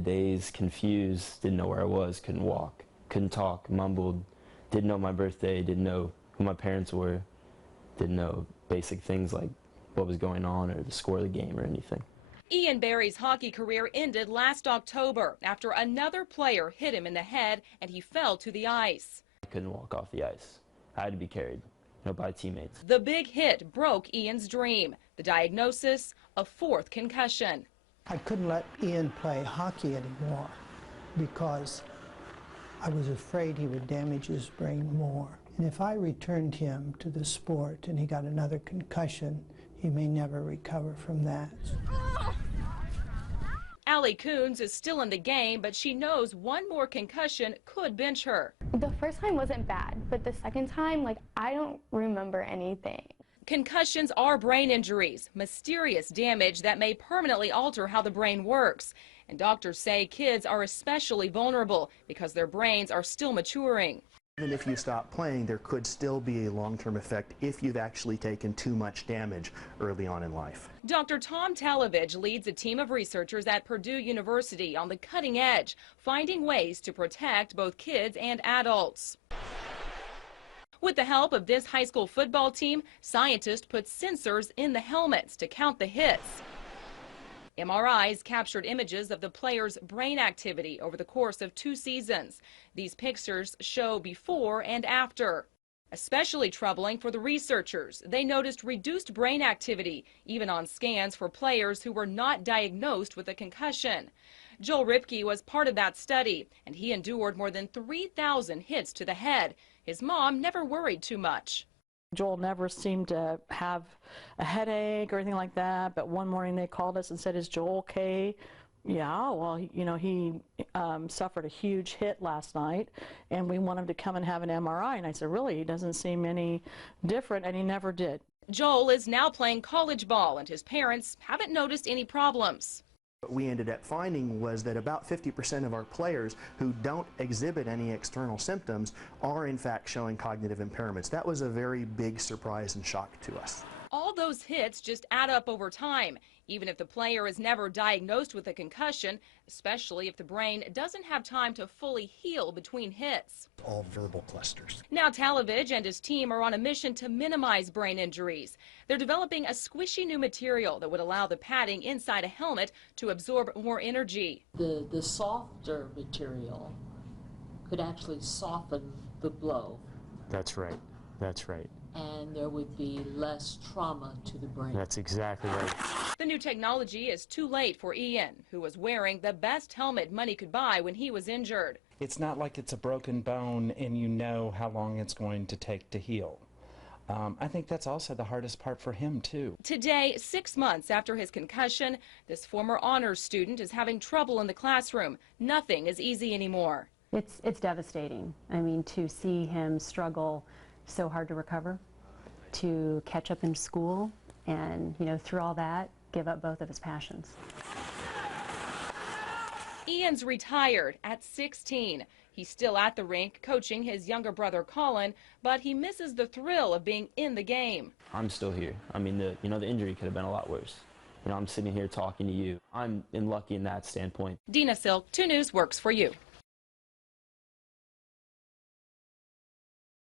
dazed, confused, didn't know where I was, couldn't walk, couldn't talk, mumbled, didn't know my birthday, didn't know who my parents were, didn't know basic things like what was going on or the score of the game or anything. Ian Barry's hockey career ended last October after another player hit him in the head and he fell to the ice. I couldn't walk off the ice. I had to be carried, by teammates. The big hit broke Ian's dream. The diagnosis, a fourth concussion. I couldn't let Ian play hockey anymore because I was afraid he would damage his brain more. And if I returned him to the sport and he got another concussion, he may never recover from that. Allie Coons is still in the game, but she knows one more concussion could bench her. The first time wasn't bad, but the second time, I don't remember anything. Concussions are brain injuries, mysterious damage that may permanently alter how the brain works. And doctors say kids are especially vulnerable because their brains are still maturing. Even if you stop playing, there could still be a long-term effect if you've actually taken too much damage early on in life. Dr. Tom Talavage leads a team of researchers at Purdue University on the cutting edge, finding ways to protect both kids and adults. With the help of this high school football team, scientists put sensors in the helmets to count the hits. MRIs captured images of the players' brain activity over the course of 2 seasons. These pictures show before and after. Especially troubling for the researchers, they noticed reduced brain activity, even on scans for players who were not diagnosed with a concussion. Joel Ripke was part of that study, and he endured more than 3,000 hits to the head. His mom never worried too much. Joel never seemed to have a headache or anything like that, but one morning they called us and said, "Is Joel okay?" Yeah, well, he suffered a huge hit last night, and we want him to come and have an MRI. And I said, really? He doesn't seem any different, and he never did. Joel is now playing college ball, and his parents haven't noticed any problems. What we ended up finding was that about 50% of our players who don't exhibit any external symptoms are in fact showing cognitive impairments. That was a very big surprise and shock to us. All those hits just add up over time, even if the player is never diagnosed with a concussion, especially if the brain doesn't have time to fully heal between hits. All verbal clusters. Now Talavage and his team are on a mission to minimize brain injuries. They're developing a squishy new material that would allow the padding inside a helmet to absorb more energy. The softer material could actually soften the blow. That's right. That's right. And there would be less trauma to the brain. That's exactly right. The new technology is too late for Ian, who was wearing the best helmet money could buy when he was injured. It's not like it's a broken bone and you know how long it's going to take to heal. I think that's also the hardest part for him, too. Today, 6 months after his concussion, this former honors student is having trouble in the classroom. Nothing is easy anymore. It's devastating. I mean, to see him struggle so hard to recover, to catch up in school, and, through all that, give up both of his passions. Ian's retired at 16. He's still at the rink coaching his younger brother Colin, but he misses the thrill of being in the game. I'm still here. I mean, the injury could have been a lot worse. I'm sitting here talking to you. I'm lucky in that standpoint. Dina Silk, 2 News works for you.